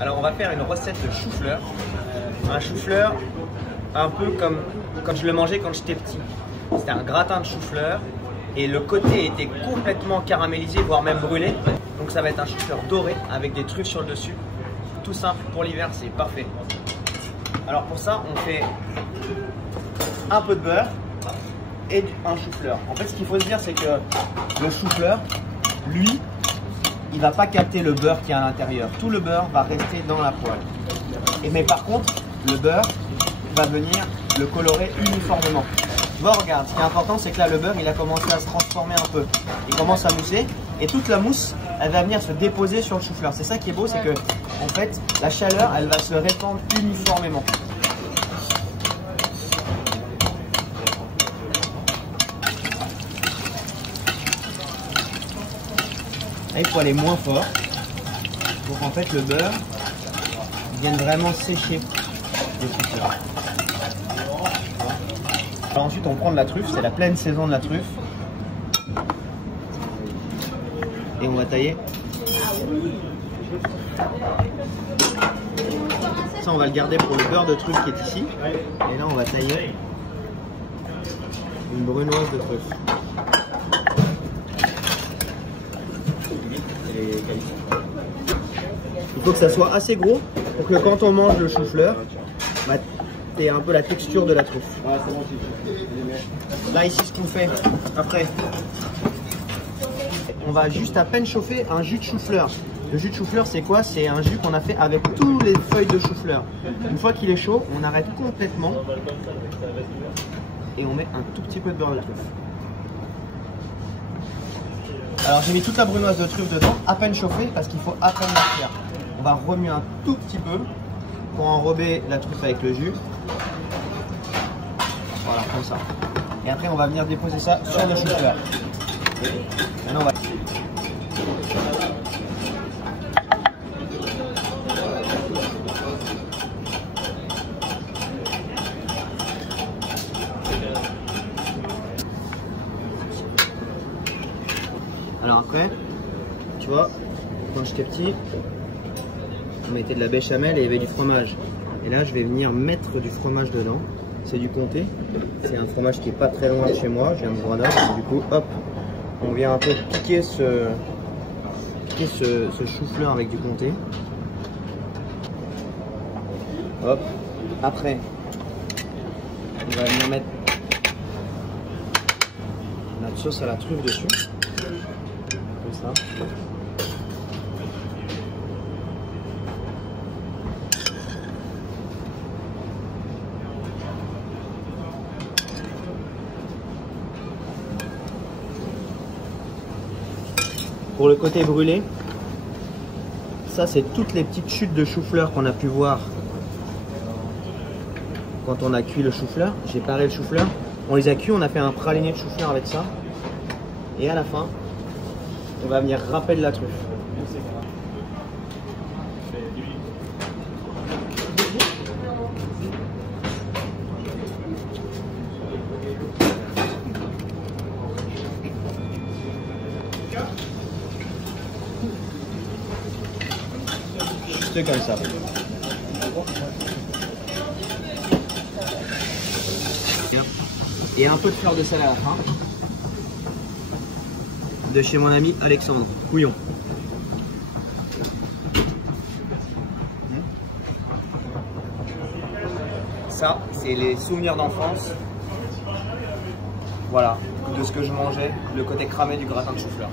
Alors on va faire une recette de chou-fleur. Un chou-fleur un peu comme quand je le mangeais quand j'étais petit. C'était un gratin de chou-fleur et le côté était complètement caramélisé, voire même brûlé. Donc ça va être un chou-fleur doré avec des truffes sur le dessus. Tout simple, pour l'hiver c'est parfait. Alors pour ça on fait un peu de beurre et un chou-fleur. En fait ce qu'il faut se dire c'est que le chou-fleur, lui, il ne va pas capter le beurre qui est à l'intérieur. Tout le beurre va rester dans la poêle. Mais par contre, le beurre va venir le colorer uniformément. Tu vois, regarde, ce qui est important, c'est que là, le beurre, il a commencé à se transformer un peu. Il commence à mousser et toute la mousse, elle va venir se déposer sur le chou-fleur. C'est ça qui est beau, c'est que, en fait, la chaleur, elle va se répandre uniformément. Là, il faut aller moins fort pour qu'en fait le beurre vienne vraiment sécher le chou-fleur. Alors ensuite on prend de la truffe, c'est la pleine saison de la truffe. Et on va tailler. Ça on va le garder pour le beurre de truffe qui est ici. Et là on va tailler une brunoise de truffe. Il faut que ça soit assez gros pour que quand on mange le chou-fleur, bah, tu aies un peu la texture de la truffe. Là ici ce qu'on fait après, on va juste à peine chauffer un jus de chou-fleur. Le jus de chou-fleur c'est quoi? C'est un jus qu'on a fait avec toutes les feuilles de chou-fleur. Une fois qu'il est chaud, on arrête complètement et on met un tout petit peu de beurre de truffe. Alors j'ai mis toute la brunoise de truffe dedans, à peine chauffée parce qu'il faut à peine la faire. On va remuer un tout petit peu pour enrober la truffe avec le jus. Voilà, comme ça. Et après on va venir déposer ça sur le chou-fleur. Maintenant on va... Alors après, tu vois, quand j'étais petit, on mettait de la béchamel et il y avait du fromage. Et là, je vais venir mettre du fromage dedans. C'est du comté. C'est un fromage qui est pas très loin de chez moi. Je viens de Grenoble. Du coup, hop, on vient un peu piquer ce chou-fleur avec du comté. Hop. Après, on va venir mettre notre sauce à la truffe dessus. Ça. Pour le côté brûlé, ça c'est toutes les petites chutes de chou-fleur qu'on a pu voir quand on a cuit le chou-fleur. J'ai paré le chou-fleur, on les a cuits, on a fait un praliné de chou-fleur avec ça et à la fin on va venir râper de la truffe. Juste comme ça. Et un peu de fleur de sel à la fin. De chez mon ami Alexandre Couillon. Ça, c'est les souvenirs d'enfance. Voilà, de ce que je mangeais, le côté cramé du gratin de chou-fleur.